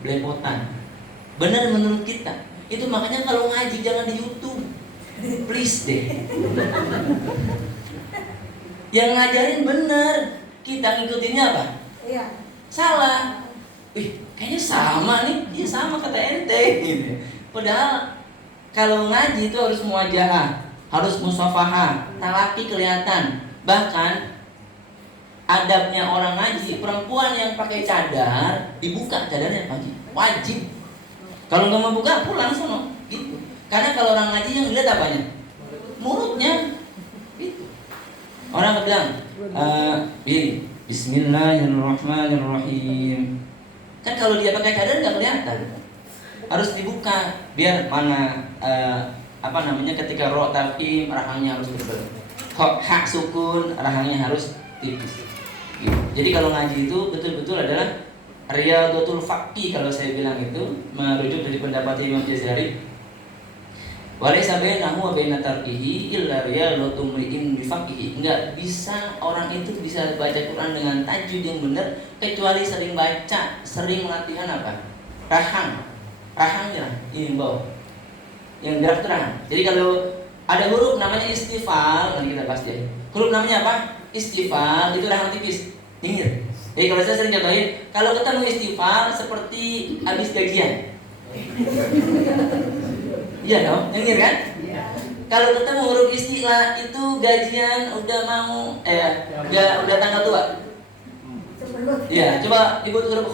belepotan. Benar menurut kita. Itu makanya kalau ngaji jangan di YouTube. Please deh. Yang ngajarin bener, kita ngikutinnya apa? Iya. Salah. Kayaknya sama nih. Iya sama kata ente gitu. Padahal kalau ngaji itu harus muwajahah, harus musafahah, talaki kelihatan. Bahkan adabnya orang ngaji, perempuan yang pakai cadar dibuka cadarnya pagi, wajib. Kalau nggak mau buka pulang sono, gitu. Karena kalau orang ngaji yang dilihat apanya? Mulutnya, gitu. Orang bilang, Bismillahirrahmanirrahim. Kan kalau dia pakai cadar nggak kelihatan, harus dibuka biar mana ketika ro tafkhim rahangnya harus tebal, hak sukun rahangnya harus tipis. Gitu. Jadi kalau ngaji itu betul-betul adalah Riyadhatul Faqih kalau saya bilang itu merujuk dari pendapat Imam Jazari. Walaysa bainahu wa baina tarkihi illa riyadhatul mri'in bi faqihi. Enggak bisa orang itu bisa baca Quran dengan tajwid yang benar kecuali sering baca, sering latihan apa? Rahangnya ini bawah. Yang gerak itu rahang. Jadi kalau ada huruf namanya istifal, nanti kita bahas dia. Huruf namanya apa? Istifal itu rahang tipis, nyengir. Jadi kalau saya sering contohin, kalau ketemu istifal seperti habis gajian. Iya dong, nyengir kan? Iya. Kalau ketemu huruf istilah itu gajian udah mau, udah tanggal tua. Iya, coba ibu huruf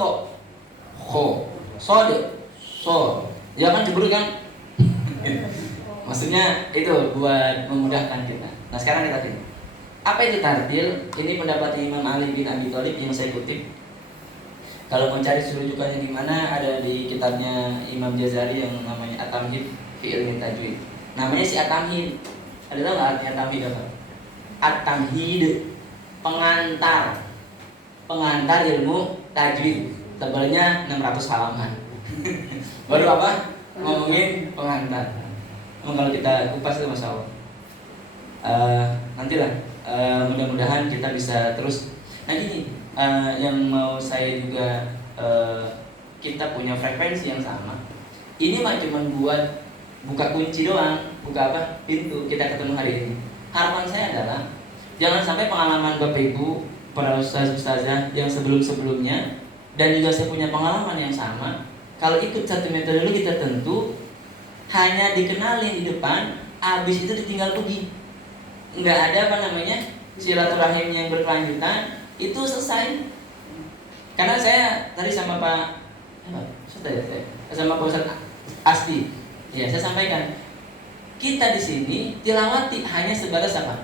kho, so, ya kan cemburu kan? Maksudnya itu buat memudahkan kita. Nah sekarang kita lihat. Apa itu tartil? Ini pendapat Imam Ali bin Abi Thalib yang saya kutip. Kalau mau cari rujukannya di mana, ada di kitabnya Imam Jazari yang namanya At-Tamhid fi Ilmi Tajwid. Namanya si At-Tamhid. Ada tahu nggak artinya At-Tamhid apa? At-Tamhid, pengantar ilmu tajwid. Tebalnya 600 halaman. Baru apa? Ngomongin pengantar. Kalau kita kupas itu Masya Allah. Nantilah mudah-mudahan kita bisa terus. Nah gini, yang mau saya juga kita punya frekuensi yang sama. Ini mah cuma buat buka kunci doang, buka apa? Pintu kita ketemu hari ini. Harapan saya adalah jangan sampai pengalaman Bapak Ibu, para ustaz-ustazah yang sebelum-sebelumnya dan juga saya punya pengalaman yang sama. Kalau ikut satu metode dulu kita tentu hanya dikenalin di depan, habis itu ditinggal pergi. Nggak ada silaturahim yang berkelanjutan, itu selesai. Karena saya tadi sama Pak Ustadz Asti, ya saya sampaikan, kita di sini tilawati hanya sebatas apa?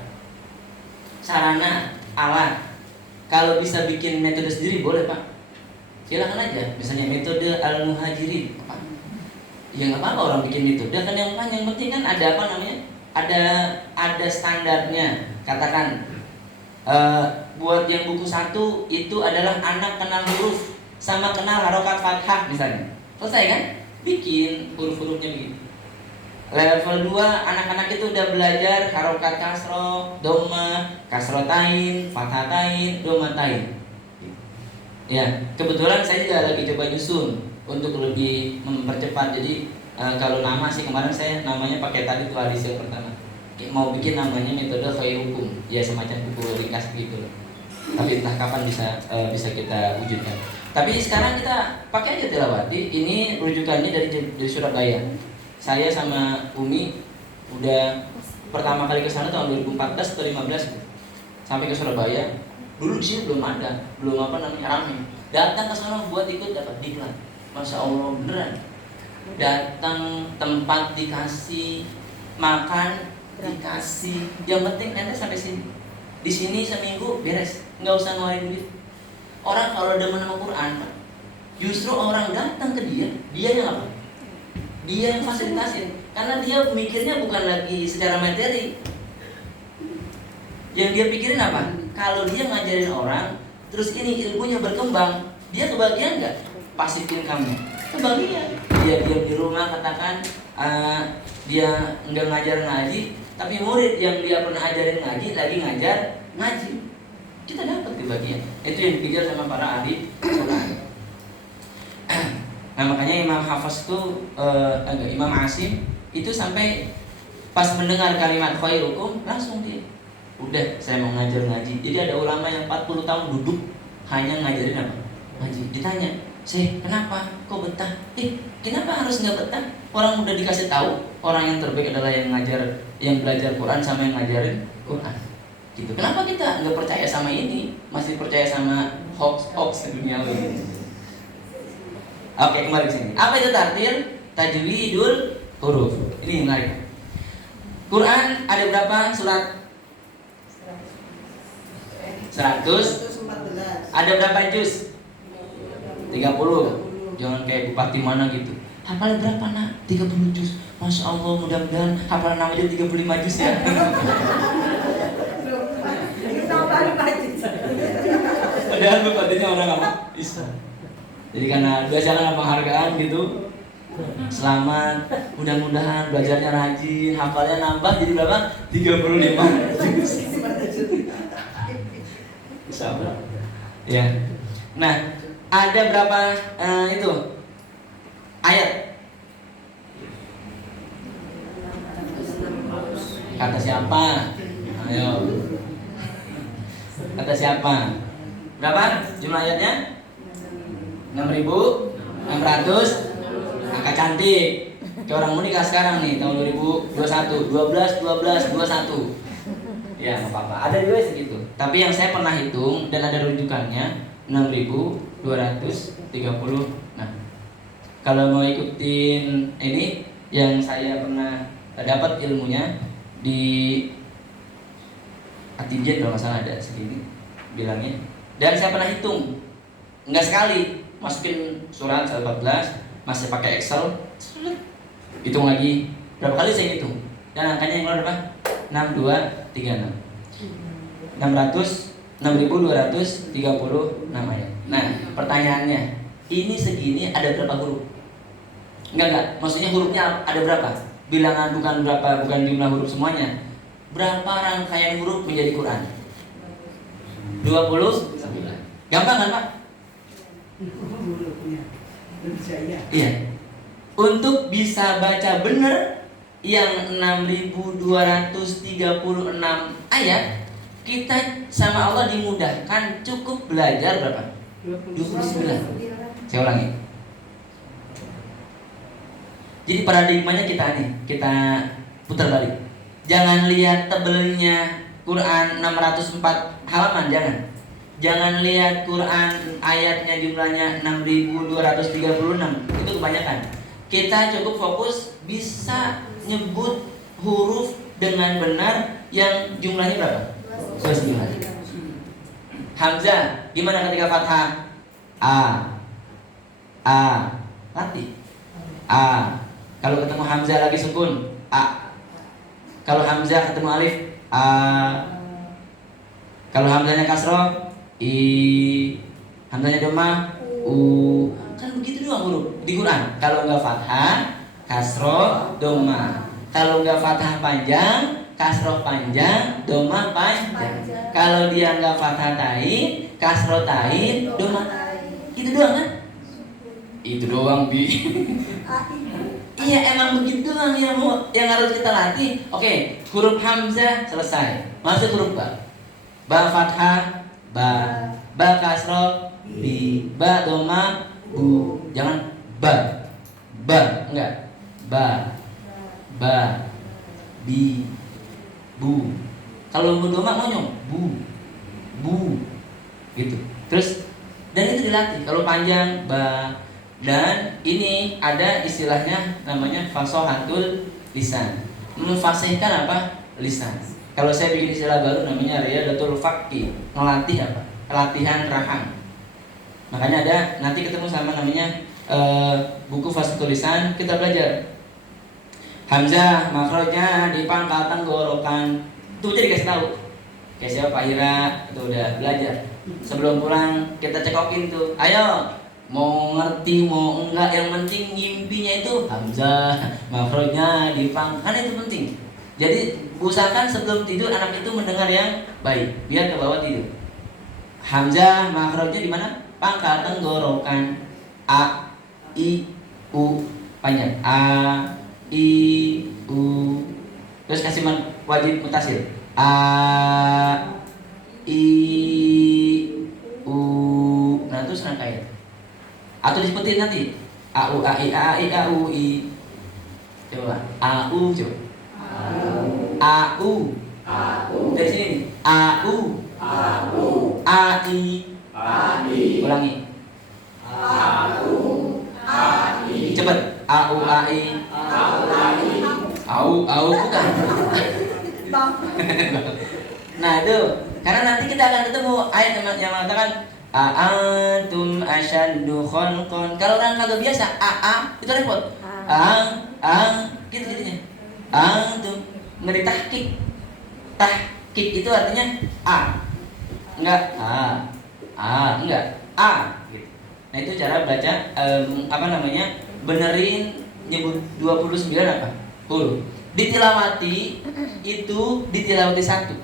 Sarana, alat. Kalau bisa bikin metode sendiri boleh Pak, silakan aja. Misalnya metode Al-Muhajirin, apa? Ya nggak apa-apa orang bikin metode kan, yang penting kan ada ada standarnya. Katakan buat yang buku 1 itu adalah anak kenal huruf sama kenal harokat fathah misalnya. Selesai kan? Bikin huruf-hurufnya begitu. Level 2 anak-anak itu udah belajar harokat kasro, doma, kasrotain, fathatain, domatain. Ya, kebetulan saya juga lagi coba nyusun untuk lebih mempercepat. Jadi kalau nama sih kemarin saya namanya pakai tadi tuh hadis yang pertama. Mau bikin namanya metode khairukum, ya semacam buku ringkas gitu loh. Tapi entah kapan bisa kita wujudkan. Tapi sekarang kita pakai aja tilawati. Ini rujukannya dari Surabaya. Saya sama Umi udah pertama kali ke sana tahun 2014 atau 2015 sampai ke Surabaya. Dulu di sini belum ramai. Datang ke sana buat ikut dapat diklat. Masya Allah beneran. Datang tempat dikasih, makan dikasih. Yang penting nanti sampai sini. Di sini seminggu beres, nggak usah ngeluarin duit. Orang kalau udah menemukan Quran, justru orang datang ke dia yang apa? Dia yang fasilitasin. Karena dia mikirnya bukan lagi secara materi. Yang dia pikirin apa? Kalau dia ngajarin orang, terus ini ilmunya berkembang, dia kebagian nggak? Pasif income-nya kebagian. Dia diam di rumah, katakan dia nggak ngajar ngaji, tapi murid yang dia pernah ajarin ngaji lagi ngajar ngaji, kita dapat kebagian. Itu yang dipikir sama para ahli Quran. Nah makanya Imam Hafiz itu Imam Asim itu sampai pas mendengar kalimat khairukum langsung dia udah saya mau ngajar ngaji. Jadi ada ulama yang 40 tahun duduk hanya ngajarin apa? Ngaji. Ditanya, "Syekh, kenapa? Kok betah?" Kenapa harus nggak betah? Orang udah dikasih tahu, orang yang terbaik adalah yang ngajar, yang belajar Quran sama yang ngajarin Quran. Gitu. Kenapa kita nggak percaya sama ini, masih percaya sama hoax duniawi? Oke, kembali ke sini. Apa itu tartil? Tajwidul huruf. Ini yang menarik. Quran ada berapa surat? 100. Ada berapa juz? 30. Jangan kayak bupati mana gitu. Hafal berapa nak? 30 juz. Masya Allah, mudah-mudahan hafal nama aja 35 juz ya. Padahal bupatinya orang apa? Bisa. Jadi karena biasanya penghargaan gitu. Selamat, mudah-mudahan belajarnya rajin, hafalnya nambah jadi berapa? 35 juz. Sabar. Ya. Nah, ada berapa itu ayat? Kata siapa? Ayo. Kata siapa? Berapa jumlah ayatnya? 6.600. Angka cantik. Kayak orang mau nikah sekarang nih tahun 2021, 12 ya nggak apa-apa, ada juga segitu. Tapi yang saya pernah hitung dan ada rujukannya 6.230. Nah, kalau mau ikutin ini yang saya pernah dapat ilmunya di Atijen kalau nggak salah ada segini bilangnya. Dan saya pernah hitung, nggak sekali masukin surat 14 masih pakai Excel, hitung lagi berapa kali saya hitung dan angkanya yang keluar berapa? 6236. 6.236 ayat. Nah, pertanyaannya, ini segini ada berapa huruf? Enggak, maksudnya hurufnya ada berapa? Bilangan bukan berapa, bukan jumlah huruf semuanya. Berapa rangkaian huruf menjadi Quran? 29. Gampang kan, Pak? Iya. Untuk bisa baca benar yang 6.236 ayat, kita sama Allah dimudahkan cukup belajar berapa? 29. Saya ulangi. Jadi paradigmanya kita putar balik. Jangan lihat tebelnya Quran 604 halaman, jangan. Jangan lihat Quran ayatnya jumlahnya 6.236. Itu kebanyakan. Kita cukup fokus bisa nyebut huruf dengan benar yang jumlahnya berapa? 29. Hamzah gimana ketika fathah? A. Latih. A. Kalau ketemu Hamzah lagi sukun, A. Kalau Hamzah ketemu alif, A. Kalau Hamzahnya kasroh, I. Hamzahnya domah, U. Kan begitu doang huruf di Quran. Kalau nggak fathah, kasroh, domah. Kalau nggak fathah panjang, kasroh panjang, domah panjang. Kalau dia nggak fathah tain, kasroh tain, domah. Itu doang kan? Itu doang bi. Iya emang begitu doang yang harus kita latih. Oke, huruf Hamzah selesai. Masuk huruf ba. Ba fathah, ba. Ba kasroh, bi. Ba domah, bu. Jangan ba. Ba, enggak. Ba. Ba. Bi. Bu. Kalau mau domah monyong, bu. Bu. Gitu. Terus dan itu dilatih. Kalau panjang ba. Dan ini ada istilahnya namanya fasohatul lisan. Memfasihkan apa? Lisan. Kalau saya bikin istilah baru namanya riyadatul fakki. Ngelatih apa? Latihan rahang. Makanya ada nanti ketemu sama namanya buku fasohatul lisan, kita belajar. Hamzah makhrajnya di pangkal tenggorokan. Itu aja dikasih tahu. Kayak siapa Pak Ira itu udah belajar. Sebelum pulang kita cekokin tuh. Ayo mau ngerti mau enggak, yang penting ngimpinya itu Hamzah makhrajnya di pangkal, kan itu penting. Jadi usahakan sebelum tidur anak itu mendengar yang baik biar ke bawah tidur. Hamzah makhrajnya di mana? Pangkal tenggorokan. A. I U panjang. A I U. Terus kasih wajib mutasil. A I U. Nah terus rangkaian. Atau disebutin nanti A U A I A I A U I. Coba A U coba. A U. Dari sini nih. A U. A I. Ulangi. A U A I. Cepat. A U A I. Au bukan. Nah itu karena nanti kita akan ketemu ayat yang mengatakan Antum asyaddu khalqan. Kalau orang kagak biasa itu repot. Gitu jadinya. Antum ngeri tahqiq. Tahqiq itu artinya enggak enggak gitu. Nah itu cara baca benerin nyebut 29 apa? Huruf. Ditilawati itu ditilawati satu.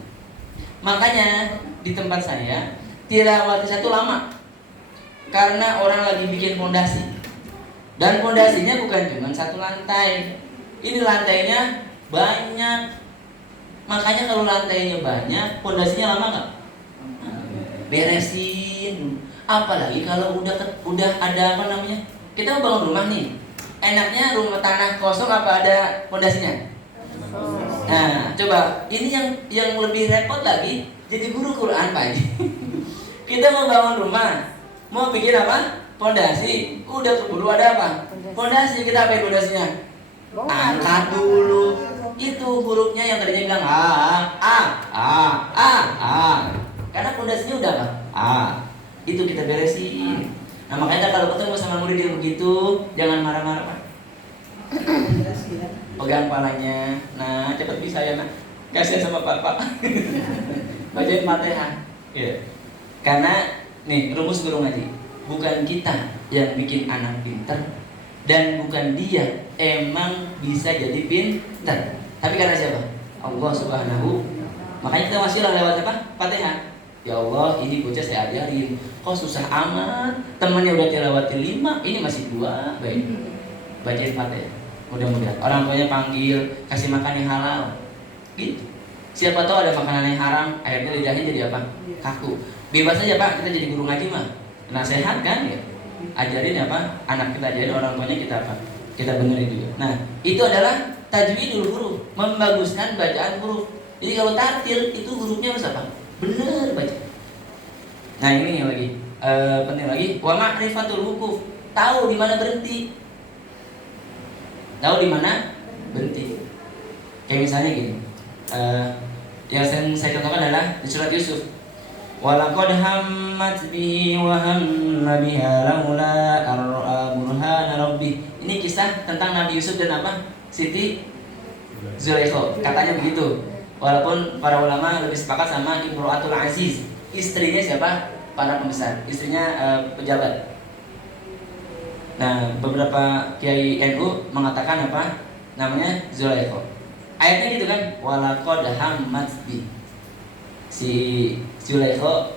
Makanya di tempat saya tilawati satu lama. Karena orang lagi bikin fondasi. Dan fondasinya bukan cuma satu lantai. Ini lantainya banyak. Makanya kalau lantainya banyak, fondasinya lama nggak? Beresin. Apalagi kalau udah ada kita mau bangun rumah nih. Enaknya rumah tanah kosong apa ada fondasinya? Nah, coba ini yang lebih repot lagi jadi guru Quran Pak Haji. Kita mau bangun rumah, mau bikin apa? Fondasi. Udah keburu ada apa? Fondasi. Kita apain fondasinya? Angkat dulu. Itu hurufnya yang tadinya bilang karena fondasinya udah apa? Itu kita beresin. Nah makanya kalau ketemu sama murid yang begitu, jangan marah-marah Pak. Pegang palanya. Nah cepat bisa ya nak. Kasihan sama Bapak. Bacain Fatihah. Ya. Karena nih rumus guru ngaji, bukan kita yang bikin anak pintar dan bukan dia emang bisa jadi pintar. Tapi karena siapa? Allah Subhanahu. Makanya kita wasilah lewat apa? Fatihah. Ya Allah, ini bocah saya ajarin. Kok susah amat? Temannya udah tilawati 5, ini masih 2. Baik. Bacain Fatihah. Mudah-mudahan orang tuanya panggil, kasih makan yang halal. Gitu. Siapa tahu ada makanan yang haram, akhirnya lidahnya jadi apa? Kaku. Bebas aja Pak, kita jadi guru ngaji mah. Nasihat kan ya. Ajarin apa? Anak kita ajarin, orang tuanya kita apa? Kita benerin juga. Nah, itu adalah tajwidul huruf, membaguskan bacaan huruf. Jadi kalau tartil itu hurufnya harus apa? Bener baca. Nah ini yang lagi penting lagi. Wa ma'rifatul wukuf, tahu di mana berhenti. Tahu di mana berhenti. Kayak misalnya gini. Yang saya contohkan adalah di surat Yusuf. Walaqad hammat bihi wa hamma biha laula ar-ra'a burhana rabbih. Ini kisah tentang Nabi Yusuf dan apa? Siti Zulaikha. Katanya begitu. Walaupun para ulama lebih sepakat sama Imro'atul Aziz. Istrinya siapa? Para pembesar. Istrinya pejabat. Nah, beberapa kiai NU mengatakan apa? Namanya Zulaikha. Ayatnya gitu kan? Walaqad hammat bi. Si Zulaikha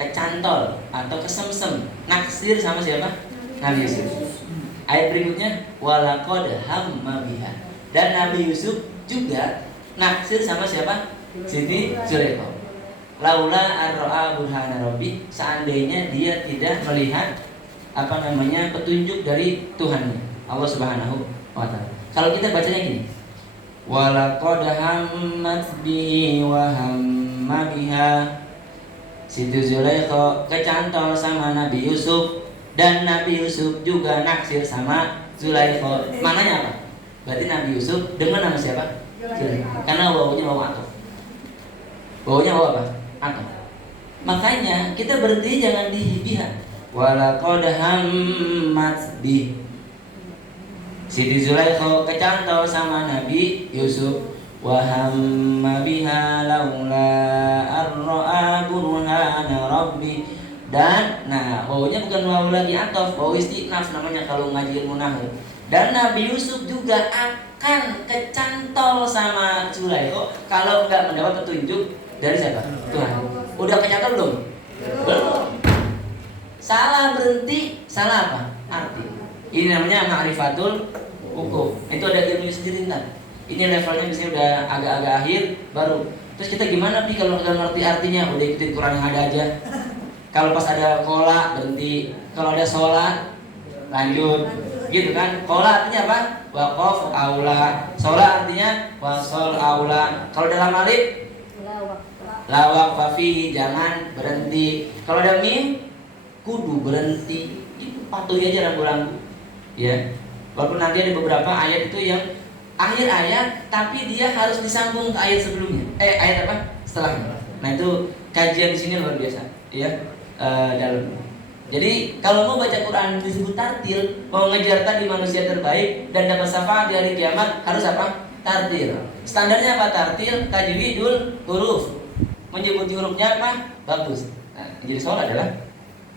kecantol atau kesemsem naksir sama siapa? Nabi Yusuf. Ayat berikutnya walaqad hamma biha. Dan Nabi Yusuf juga naksir sama siapa? Siti Zulaikha. Laula ar-ra'a burhana rabbi, seandainya dia tidak melihat petunjuk dari Tuhannya, Allah Subhanahu wa taala. Kalau kita bacanya gini. Walaqad hammat bihi wa hamma biha. Siti Zulaikha kecantol sama Nabi Yusuf dan Nabi Yusuf juga naksir sama Zulaikha. Mananya apa? Berarti Nabi Yusuf dengan nama siapa? Karena wawunya wawu atof. Wawunya wawu apa? Atof. Makanya kita berhenti jangan di biha. Walaqad hammat bi. Siti Zulaikha kecantol sama Nabi Yusuf. Wa hamma biha laula ar-ra'a burhana rabbi. Dan wawunya bukan wawu lagi atof, wawu istiqnaf namanya kalau ngaji ilmu nahwu. Dan Nabi Yusuf juga akan kecantol sama Zulaikha kalau nggak mendapat petunjuk dari siapa? Tuhan. Udah kecantol belum? Belum. Salah berhenti, salah apa? Arti. Ini namanya ma'rifatul hukuf. Itu ada ilmu sendiri ntar. Ini levelnya misalnya udah agak-agak akhir baru. Terus kita gimana nih kalau nggak ngerti artinya? Udah ikutin Quran yang ada aja. Kalau pas ada kola berhenti. Kalau ada sholat lanjut. Gitu kan? Kola artinya apa? Waqaf aula. Sholat artinya wasol aula. Kalau dalam alif la waqfa fihi, jangan berhenti. Kalau ada mim kudu berhenti. Itu patuhi aja rambu-rambu. Ya. Walaupun nanti ada beberapa ayat itu yang akhir ayat tapi dia harus disambung ke ayat sebelumnya. Ayat apa? Setelahnya. Nah, itu kajian di sini luar biasa, ya. Dalam. Jadi kalau mau baca Quran disebut tartil, mau ngejar tadi manusia terbaik dan dapat syafaat di hari kiamat harus apa? Tartil. Standarnya apa tartil? Tajwidul huruf. Menyebut hurufnya apa? Bagus. Nah, jadi soal adalah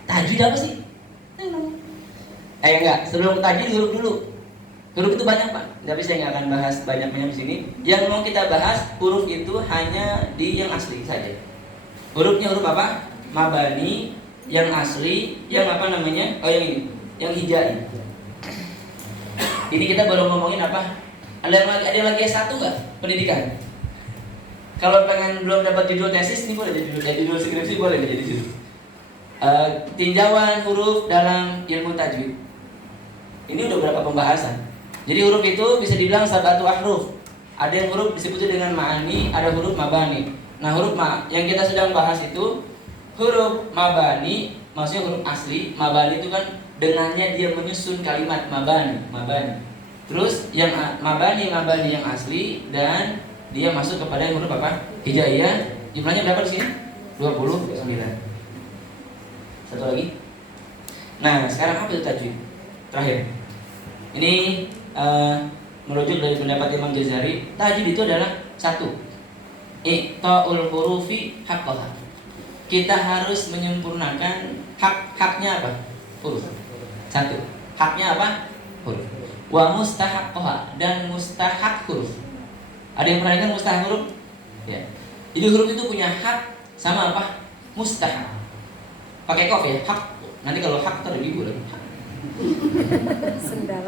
tajwid apa sih? Enggak, sebelum tajwid huruf dulu. Huruf itu banyak Pak, tapi saya nggak akan bahas banyak-banyak di sini. Yang mau kita bahas huruf itu hanya di yang asli saja. Hurufnya huruf apa? Mabani, yang asli, yang apa namanya? Oh yang ini, yang hijai. Ini kita baru ngomongin apa? Ada yang lagi S1 nggak? Pendidikan. Kalau pengen belum dapat judul tesis ini boleh jadi judul skripsi boleh jadi judul. Tinjauan huruf dalam ilmu tajwid. Ini udah berapa pembahasan. Jadi huruf itu bisa dibilang sabatu ahruf. Ada yang huruf disebutnya dengan ma'ani, ada huruf mabani. Nah huruf yang kita sedang bahas itu huruf mabani, maksudnya huruf asli. Mabani itu kan dengannya dia menyusun kalimat mabani. Terus yang mabani yang asli dan dia masuk kepada huruf apa? Hijaiyah. Jumlahnya berapa di sini? 29. Satu lagi. Nah, sekarang apa itu tajwid? Terakhir. Ini merujuk dari pendapat Imam Ghazali. Tajwid itu adalah satu, i'ta'ul hurufi haqqaha. Kita harus menyempurnakan haknya apa? Huruf. Satu. Haknya apa? Huruf. Wa mustahaqqaha, dan mustahak huruf. Ada yang pernah dengar mustahak huruf? Ya. Jadi huruf itu punya hak sama apa? Mustahak. Pakai kof ya, hak. Nanti kalau hak terus ibu lagi. Sendal.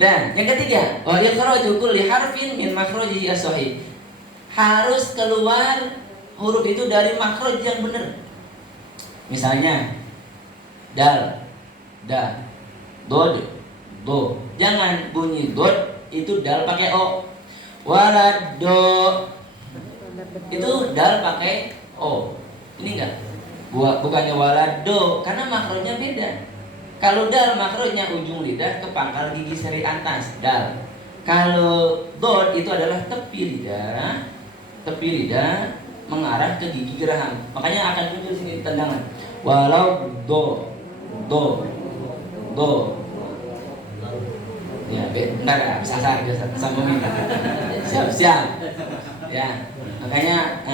Dan yang ketiga, wa ikhraju kulli harfin min makhrajihi as-sahih. Harus keluar huruf itu dari makhraj yang benar. Misalnya dal, da, dod, do. Jangan bunyi dod itu dal pakai o. Walado itu dal pakai o. Ini enggak. Bukannya walado, karena makrojnya beda. Kalau dal makrojnya ujung lidah ke pangkal gigi seri atas, dal. Kalau dot itu adalah tepi lidah mengarah ke gigi geraham. Makanya akan muncul sini tendangan. Walau do. Ya, bentar bisa sama minta. Siap. Ya, makanya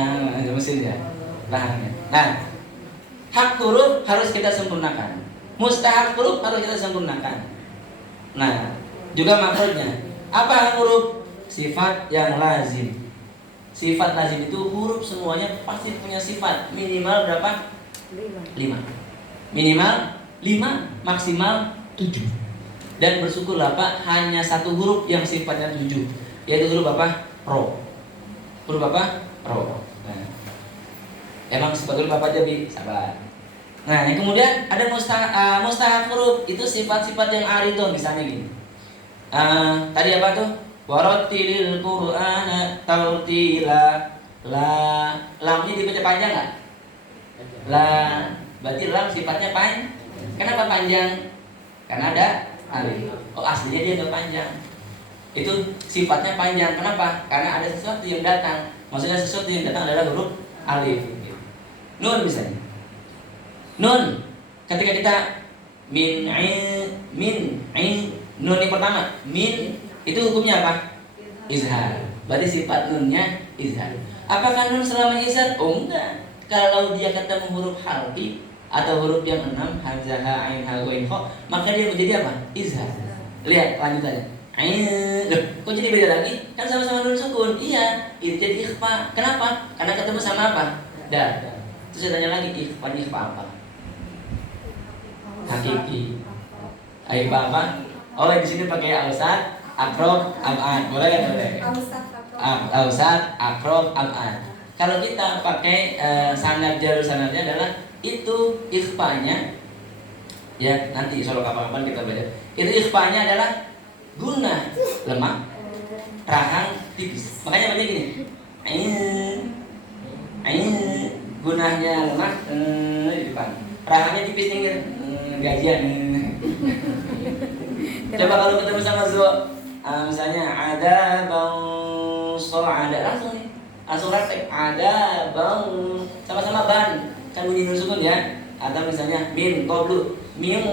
mesin ya. Bahannya. Nah, hak huruf harus kita sempurnakan. Mustahak huruf harus kita sempurnakan. Nah, juga makrojnya. Apa hak huruf? Sifat yang lazim. Sifat lazim itu huruf semuanya pasti punya sifat. Minimal berapa? 5. Minimal 5, maksimal 7. Dan bersyukurlah Pak, hanya satu huruf yang sifatnya 7, yaitu huruf apa? Ro. Huruf apa? Ro. Nah, emang sifat huruf apa aja Bi? Sabar. Nah, yang kemudian ada mustahak huruf, itu sifat-sifat yang aridho, misalnya gini. Tadi apa tuh? Warattilil Qur'ana tartila. Lamnya dibaca panjang nggak? Berarti lam sifatnya panjang. Kenapa panjang? Karena ada alif. Oh, aslinya dia nggak panjang. Itu sifatnya panjang. Kenapa? Karena ada sesuatu yang datang. Maksudnya sesuatu yang datang adalah huruf alif. Nun misalnya. Nun. Ketika kita min, nun yang pertama, min itu hukumnya apa? Izhar. Berarti sifat nunnya izhar. Apakah nun selama izhar? Oh enggak. Kalau dia ketemu huruf halqi atau huruf yang 6, hamzah, ha, ain, ha, ghain, kha, maka dia menjadi apa? Izhar. Lihat lanjutannya. Ain. Loh, kok jadi beda lagi? Kan sama-sama nun sukun. Iya, itu jadi ikhfa. Kenapa? Karena ketemu sama apa? Da. Terus saya tanya lagi, ikhfa apa? Hakiki. Aifa apa? Oh, di sini pakai ausat, akrob, ab'ad. Boleh kan? Boleh. Ausat, akrob, ab'ad. Kalau kita pakai sanad jalur sanadnya adalah itu ikhfanya, ya nanti soal kapan-kapan kita belajar. Itu ikhfanya adalah guna lemah, rahang tipis. Makanya banyak gini. Gunahnya lemah di depan. Rahangnya tipis nih, gajian. Coba kalau ketemu sama Zo, misalnya ada bang ada langsung refleks ada bang sama-sama ban kan bunyi nun sukun ya. Atau misalnya min qablu min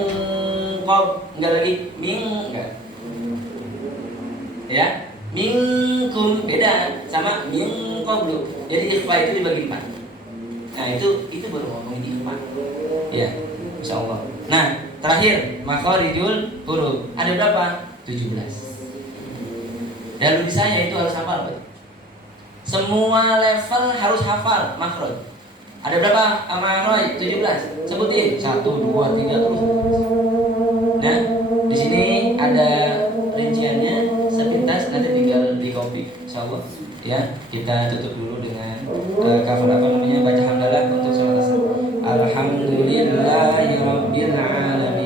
qab enggak lagi min enggak ya, minkum beda sama min qablu. Jadi ikhfa itu dibagi 4. Nah itu baru ngomongin ikhfa ya, insyaallah. Nah terakhir makharijul huruf ada berapa? 17. Dan lukisannya itu harus hafal, Pak. Semua level harus hafal makhraj. Ada berapa makhraj? 17. Sebutin 1 2 3 terus. Nah, di sini ada rinciannya sepintas, nanti tinggal di copy insyaallah. Ya, kita tutup dulu dengan cover apa namanya, baca hamdalah untuk salat asar. Alhamdulillahirabbil alamin.